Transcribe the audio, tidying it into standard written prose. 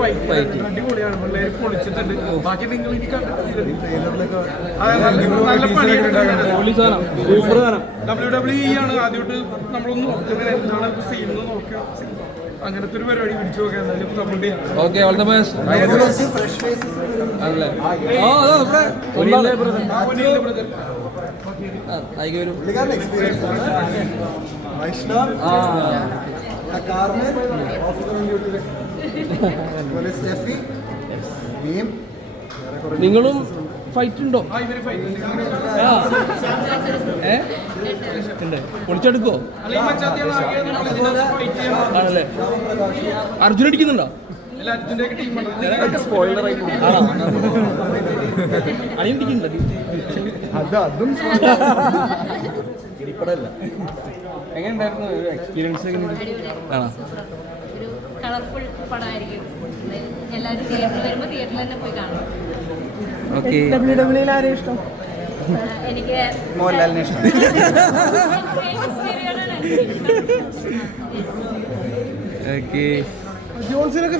Fight അടിപൊളിയാണ്. പിള്ളേർ പൊളിച്ചിട്ടുണ്ട്. ബാക്കി നിങ്ങൾ ഇനി കണ്ടിട്ടില്ല. WWE ആണ് ആദ്യമായിട്ട് നമ്മളൊന്ന് നോക്കുന്നത്. എന്താണ് ചെയ്യുന്നത് നോക്കാം. അങ്ങനത്തെ ഒരു പരിപാടി പിടിച്ചു നോക്കാം. എന്തായാലും സപ്പോർട്ട് ചെയ്യാം. Okay, all the best. ആണല്ലേ? നിങ്ങളും ഫൈറ്റ് ഉണ്ടോ? പൊളിച്ചെടുക്കോ? ആണല്ലേ? അർജുൻ അടിക്കുന്നുണ്ടോ? അടിക്കുന്നുണ്ടോ? എങ്ങനെയുണ്ടായിരുന്നു എക്സ്പീരിയൻസ്? ആണോ? കളർഫുൾ പടമായിരിക്കും. എല്ലാവരും തിയേറ്ററിൽ വരുമ്പോൾ തിയേറ്ററിൽ തന്നെ പോയി കാണും. ഓക്കെ. WWE ആരെയും ഇഷ്ടം? എനിക്ക് മോഹൻലാലിനെ ഇഷ്ടം. ഓക്കെ. ജോൺസിനൊക്കെ